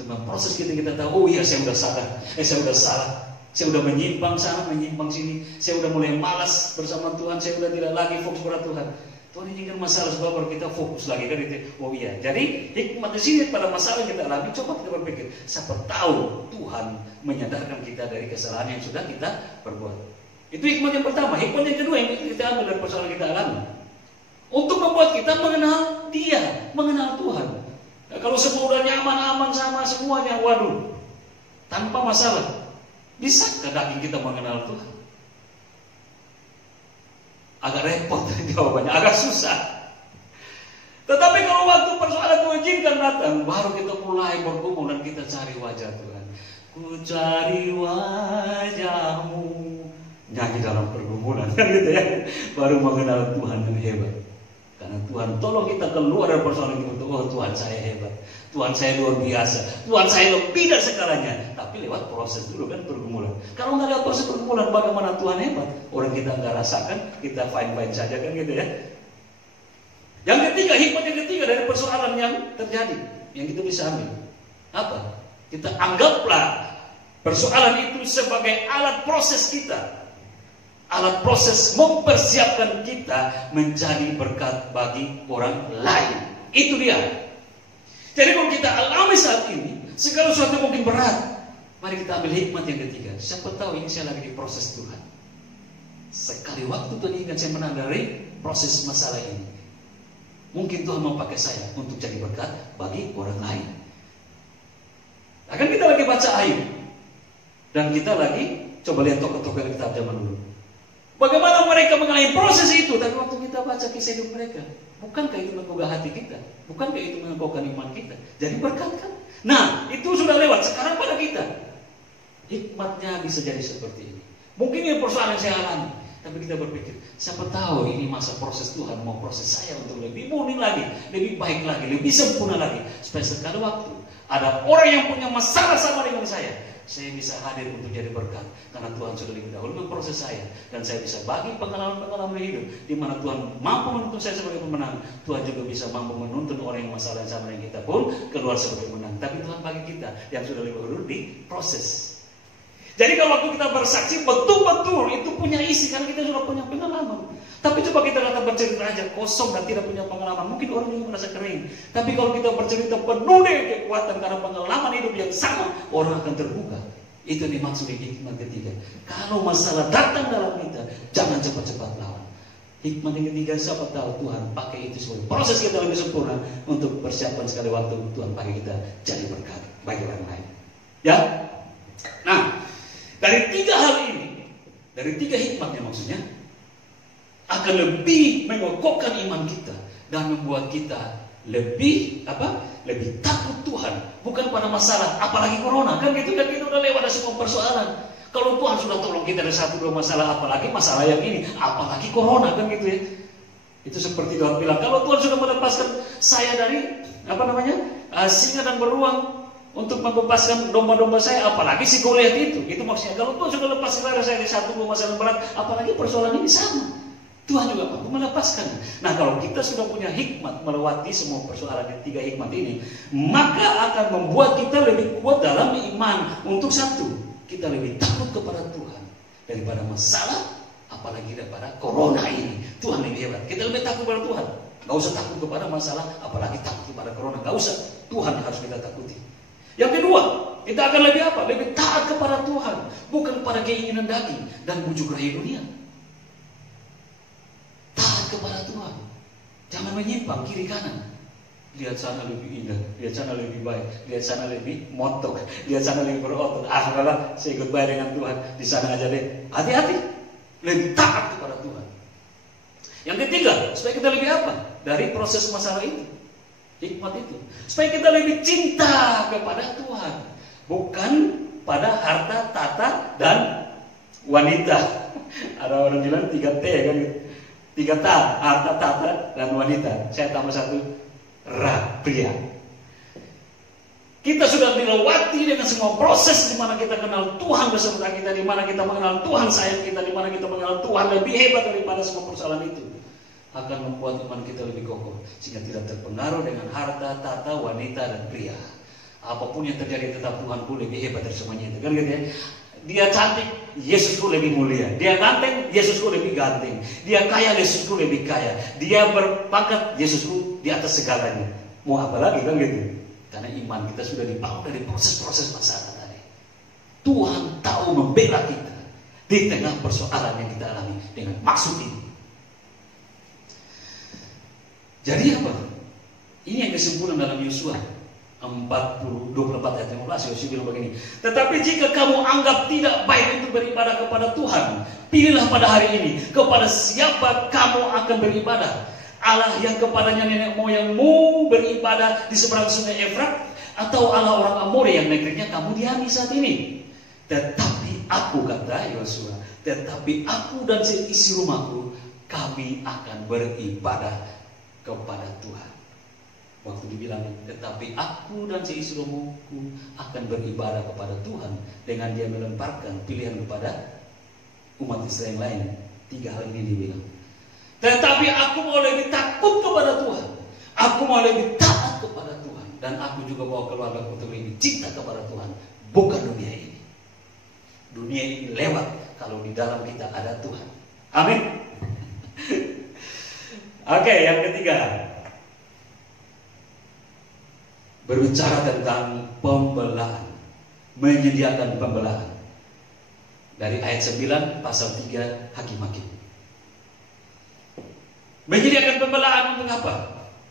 Dengan proses kita tahu, oh iya saya udah sadar, saya udah salah, saya udah menyimpang sana, menyimpang sini, saya udah mulai malas bersama Tuhan, saya udah tidak lagi fokus pada Tuhan. Tuhan izinkan masalah sebab kita fokus lagi kan itu. Oh iya, jadi hikmat di sini pada masalah yang kita alami, coba kita berpikir, siapa tahu Tuhan menyadarkan kita dari kesalahan yang sudah kita perbuat. Itu hikmat yang pertama. Hikmat yang kedua yang kita ambil dari persoalan yang kita alami, untuk membuat kita mengenal Dia, mengenal Tuhan. Nah, kalau semua udah nyaman-aman sama semuanya, waduh, tanpa masalah, bisakah daging kita mengenal Tuhan? Agak repot jawabannya, agak susah. Tetapi kalau waktu persoalan Tuhan izinkan datang, baru kita mulai bergumul dan kita cari wajah Tuhan. Ku cari wajahmu, nyanyi dalam pergumulan, kan gitu ya. Baru mengenal Tuhan yang hebat. Karena Tuhan tolong kita keluar dari persoalan itu. Oh Tuhan saya hebat, Tuhan saya luar biasa, Tuhan saya lebih dari segalanya. Tapi lewat proses dulu kan pergumulan. Kalau nggak lewat proses pergumulan, bagaimana Tuhan hebat? Orang kita nggak rasakan, kita fine-fine saja kan gitu ya. Yang ketiga, hikmat yang ketiga dari persoalan yang terjadi, yang kita bisa ambil apa? Kita anggaplah persoalan itu sebagai alat proses kita. Alat proses mempersiapkan kita menjadi berkat bagi orang lain. Itu dia. Jadi kalau kita alami saat ini, segala sesuatu mungkin berat. Mari kita ambil hikmat yang ketiga. Siapa tahu ini saya lagi diproses Tuhan. Sekali waktu Tuhan ingat saya menang dari proses masalah ini. Mungkin Tuhan mau pakai saya untuk jadi berkat bagi orang lain. Akan kita lagi baca Ayub. Dan kita lagi coba lihat tokoh-tokoh yang kita zaman dulu. Bagaimana mereka mengalami proses itu. Tapi waktu kita baca kisah hidup mereka, bukankah itu menggugah hati kita? Bukankah itu mengokohkan iman kita? Jadi berkat kan? Nah, itu sudah lewat. Sekarang pada kita, hikmatnya bisa jadi seperti ini. Mungkin ini persoalan yang saya alami, tapi kita berpikir, siapa tahu ini masa proses Tuhan mau proses saya untuk lebih murni lagi, lebih baik lagi, lebih sempurna lagi. Supaya sekali waktu ada orang yang punya masalah sama dengan saya bisa hadir untuk jadi berkat. Karena Tuhan sudah lebih dahulu memproses saya, dan saya bisa bagi pengalaman-pengalaman hidup di mana Tuhan mampu menuntun saya sebagai pemenang. Tuhan juga bisa mampu menuntun orang yang masalah yang sama dengan kita pun keluar sebagai pemenang. Tapi Tuhan bagi kita yang sudah lebih dahulu diproses. Jadi kalau waktu kita bersaksi, betul-betul itu punya isi karena kita sudah punya pengalaman. Tapi coba kita kata bercerita aja kosong dan tidak punya pengalaman, mungkin orang juga merasa kering. Tapi kalau kita bercerita penuh dengan kekuatan karena pengalaman hidup yang sama, orang akan terbuka. Itu yang dimaksud di hikmat ketiga. Kalau masalah datang dalam kita, jangan cepat-cepat lawan. Hikmat yang ketiga, siapa tahu Tuhan pakai itu sebagai proses kita lebih sempurna untuk persiapan sekali waktu Tuhan pakai kita jadi berkat bagi orang lain. Ya. Nah, dari tiga hal ini, dari tiga hikmatnya maksudnya, akan lebih mengokohkan iman kita dan membuat kita lebih lebih takut Tuhan, bukan pada masalah apalagi corona kan gitu, dan itu udah lewat dari semua persoalan. Kalau Tuhan sudah tolong kita dari 1-2 masalah, apalagi masalah yang ini, apalagi corona kan gitu ya. Itu seperti Tuhan bilang, kalau Tuhan sudah melepaskan saya dari singa dan beruang untuk membebaskan domba-domba saya, apalagi si Goliat itu maksudnya. Kalau Tuhan sudah lepaskan saya dari 1-2 masalah berat, apalagi persoalan ini sama. Tuhan juga mampu melepaskan. Nah, kalau kita sudah punya hikmat melewati semua persoalan di tiga hikmat ini, maka akan membuat kita lebih kuat dalam iman. Untuk satu, kita lebih takut kepada Tuhan daripada masalah, apalagi daripada corona ini. Tuhan lebih hebat. Kita lebih takut kepada Tuhan. Gak usah takut kepada masalah, apalagi takut kepada corona. Gak usah. Tuhan yang harus kita takuti. Yang kedua, kita akan lebih apa? Lebih taat kepada Tuhan, bukan kepada keinginan daging dan bujuk rayu dunia. Kepada Tuhan, jangan menyimpang kiri kanan. Lihat sana lebih indah, lihat sana lebih baik, lihat sana lebih montok, lihat sana lebih berotot. Udahlah, saya ikut bayar dengan Tuhan di sana aja deh. Hati-hati, lebih taat kepada Tuhan. Yang ketiga, supaya kita lebih apa? Dari proses masalah itu, hikmat itu, supaya kita lebih cinta kepada Tuhan, bukan pada harta, tata, dan wanita. Ada orang bilang 3T kan gitu. 3 ta, harta, tata, dan wanita. Saya tambah 1, pria. Kita sudah dilewati dengan semua proses di mana kita kenal Tuhan beserta kita, di mana kita mengenal Tuhan sayang kita, di mana kita mengenal Tuhan lebih hebat daripada semua persoalan itu. Akan membuat iman kita lebih kokoh, sehingga tidak terpengaruh dengan harta, tata, wanita, dan pria. Apapun yang terjadi tetap Tuhanku lebih hebat dari semuanya itu. Kan gitu ya? Dia cantik, Yesusku lebih mulia. Dia ganteng, Yesusku lebih ganteng. Dia kaya, Yesusku lebih kaya. Dia berpangkat, Yesusku di atas segalanya. Mau apa lagi kan gitu? Karena iman kita sudah dibangun dari proses-proses masalah tadi. Tuhan tahu membela kita di tengah persoalan yang kita alami dengan maksud ini. Jadi apa? Ini yang kesimpulan dalam Yosua 24 ayat 15. Yosua bilang begini, tetapi jika kamu anggap tidak baik untuk beribadah kepada Tuhan, pilihlah pada hari ini kepada siapa kamu akan beribadah. Allah yang kepadanya nenek moyangmu beribadah di seberang sungai Efrat, atau Allah orang Amori yang negerinya kamu diami saat ini. Tetapi aku, kata Yosua, tetapi aku dan seisi rumahku, kami akan beribadah kepada Tuhan. Waktu dibilang, tetapi aku dan seisi rumahku akan beribadah kepada Tuhan, dengan dia melemparkan pilihan kepada umat Israel yang lain. 3 hal ini dibilang. Tetapi aku mau lebih takut kepada Tuhan. Aku mau lebih taat kepada Tuhan. Dan aku juga bawa keluarga untuk lebih cinta kepada Tuhan. Bukan dunia ini. Dunia ini lewat kalau di dalam kita ada Tuhan. Amin. Oke, yang ketiga. Berbicara tentang pembelaan. Menyediakan pembelaan. Dari ayat 9 pasal 3 Hakim-Hakim. Menyediakan pembelaan untuk apa?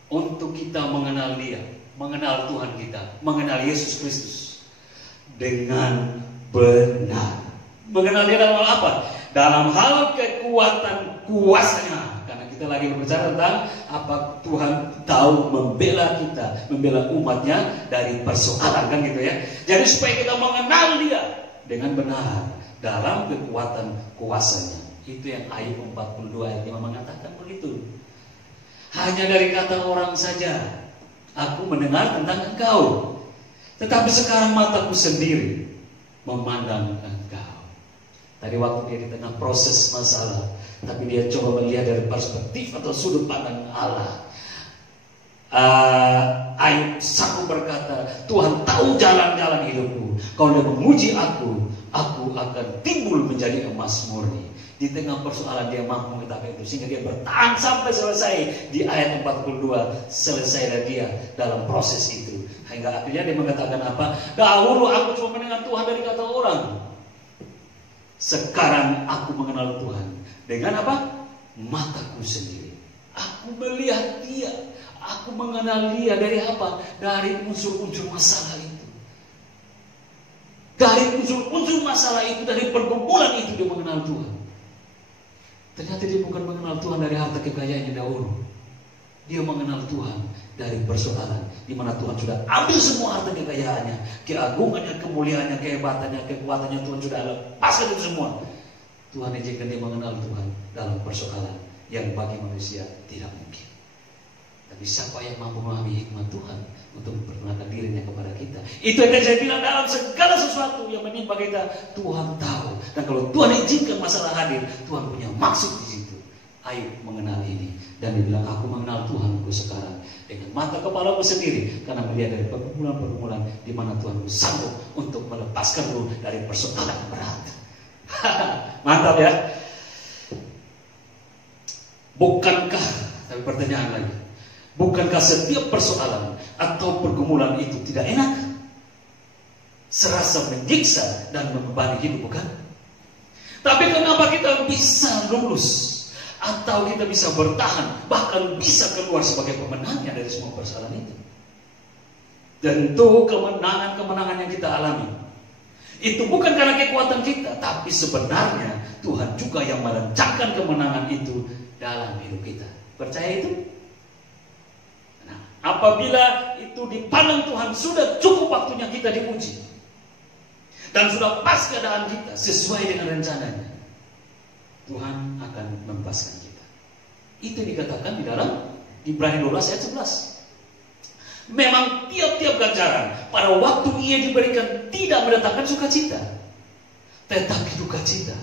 Untuk kita mengenal Dia, mengenal Tuhan kita, mengenal Yesus Kristus dengan benar. Mengenal Dia dalam hal apa? Dalam hal kekuatan kuasanya. Karena kita lagi berbicara tentang apa Tuhan tahu membela kita, membela umatnya dari persoalan, kan gitu ya. Jadi supaya kita mengenal Dia dengan benar dalam kekuatan kuasanya. Itu yang Ayub 42 ayat 5 mengatakan begitu. Hanya dari kata orang saja aku mendengar tentang engkau, tetapi sekarang mataku sendiri memandang engkau. Tadi waktu dia di tengah proses masalah, tapi dia coba melihat dari perspektif atau sudut pandang Allah. Ayub sanggup berkata, Tuhan tahu jalan-jalan hidupku. Kalau dia memuji aku akan timbul menjadi emas murni. Di tengah persoalan dia mampu mengetahui itu, sehingga dia bertahan sampai selesai. Di ayat 42 selesailah dia dalam proses itu. Hingga akhirnya dia mengatakan apa? Dahulu aku cuma mendengar Tuhan dari kata orang, sekarang aku mengenal Tuhan dengan apa? Mataku sendiri. Aku melihat Dia, aku mengenal Dia dari apa? Dari unsur-unsur masalah itu. Dari unsur-unsur masalah itu, dari pergumulan itu dia mengenal Tuhan. Ternyata dia bukan mengenal Tuhan dari harta kekayaannya dahulu. Dia mengenal Tuhan dari persoalan di mana Tuhan sudah ambil semua harta kekayaannya, keagungannya, kemuliaannya, kehebatannya, kekuatannya. Tuhan sudah lepaskan itu semua. Tuhan izinkan dia mengenal Tuhan dalam persoalan yang bagi manusia tidak mungkin. Tapi siapa yang mampu memahami hikmat Tuhan untuk memperkenalkan dirinya kepada kita? Itu yang saya bilang, dalam segala sesuatu yang menimpa kita, Tuhan tahu. Dan kalau Tuhan izinkan masalah hadir, Tuhan punya maksud di situ. Ayub mengenal ini, dan dia bilang, aku mengenal Tuhanku sekarang dengan mata kepalaku sendiri, karena melihat dari pergumulan-pergumulan di mana Tuhanku sanggup untuk melepaskanku dari persoalan berat. Mantap ya. Bukankah, tapi pertanyaan lagi, bukankah setiap persoalan atau pergumulan itu tidak enak? Serasa menyiksa dan membebani hidup, bukan? Tapi kenapa kita bisa lulus? Atau kita bisa bertahan, bahkan bisa keluar sebagai pemenangnya dari semua persoalan itu? Tentu kemenangan-kemenangan yang kita alami itu bukan karena kekuatan kita, tapi sebenarnya Tuhan juga yang merencanakan kemenangan itu dalam hidup kita. Percaya itu? Nah, apabila itu dipandang Tuhan sudah cukup waktunya kita diuji, dan sudah pas keadaan kita sesuai dengan rencananya, Tuhan akan membebaskan kita. Itu dikatakan di dalam Ibrani 12 ayat 11. Memang tiap-tiap ganjaran pada waktu ia diberikan tidak mendatangkan sukacita, tetapi duka cita.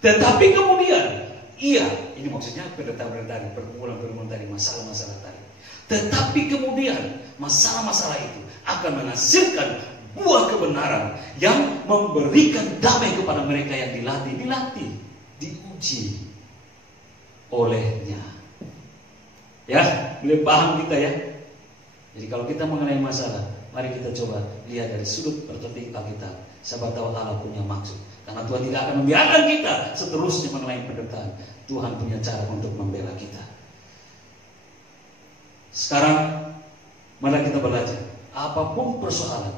Tetapi kemudian ini maksudnya pendeta-pendeta, pergumulan-pergumulan tadi, masalah-masalah tadi. Tetapi kemudian masalah-masalah itu akan menghasilkan buah kebenaran yang memberikan damai kepada mereka yang dilatih, diuji olehnya. Ya, boleh paham kita ya. Jadi kalau kita mengenai masalah, mari kita coba lihat dari sudut perspektif Alkitab. Siapa tahu Allah punya maksud. Karena Tuhan tidak akan membiarkan kita seterusnya mengenai penderitaan. Tuhan punya cara untuk membela kita. Sekarang, mari kita belajar. Apapun persoalan,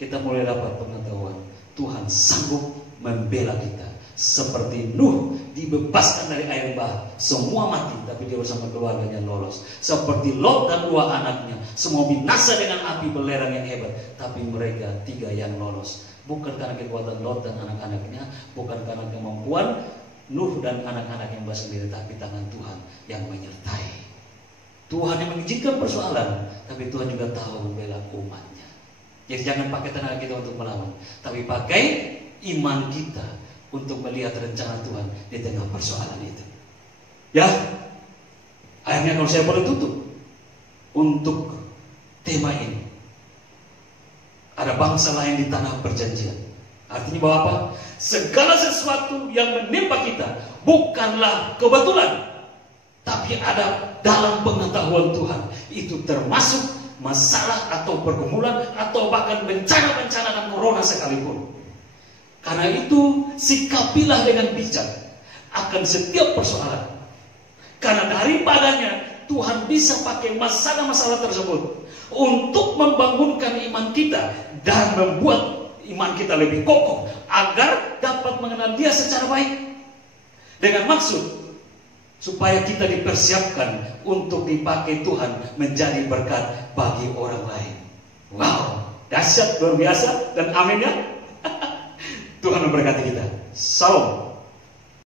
kita mulai dapat pengetahuan. Tuhan sanggup membela kita. Seperti Nuh dibebaskan dari air bah, semua mati, tapi dia bersama keluarganya lolos. Seperti Lot dan 2 anaknya, semua binasa dengan api belerang yang hebat, tapi mereka 3 yang lolos. Bukan karena kekuatan Lot dan anak-anaknya, bukan karena kemampuan Nuh dan anak-anak yang sendiri, tapi tangan Tuhan yang menyertai. Tuhan yang mengizinkan persoalan, tapi Tuhan juga tahu membela umatnya. Jadi jangan pakai tenaga kita untuk melawan, tapi pakai iman kita untuk melihat rencana Tuhan di tengah persoalan itu. Ya, akhirnya kalau saya boleh tutup untuk tema ini, ada bangsa lain di tanah perjanjian. Artinya bahwa apa? Segala sesuatu yang menimpa kita bukanlah kebetulan, tapi ada dalam pengetahuan Tuhan. Itu termasuk masalah atau pergumulan atau bahkan bencana-bencana dan corona sekalipun. Karena itu sikapilah dengan bijak akan setiap persoalan. Karena daripadanya Tuhan bisa pakai masalah-masalah tersebut untuk membangunkan iman kita dan membuat iman kita lebih kokoh agar dapat mengenal Dia secara baik. Dengan maksud supaya kita dipersiapkan untuk dipakai Tuhan menjadi berkat bagi orang lain. Wow, dahsyat, luar biasa, dan amin ya. Tuhan memberkati kita. Salam.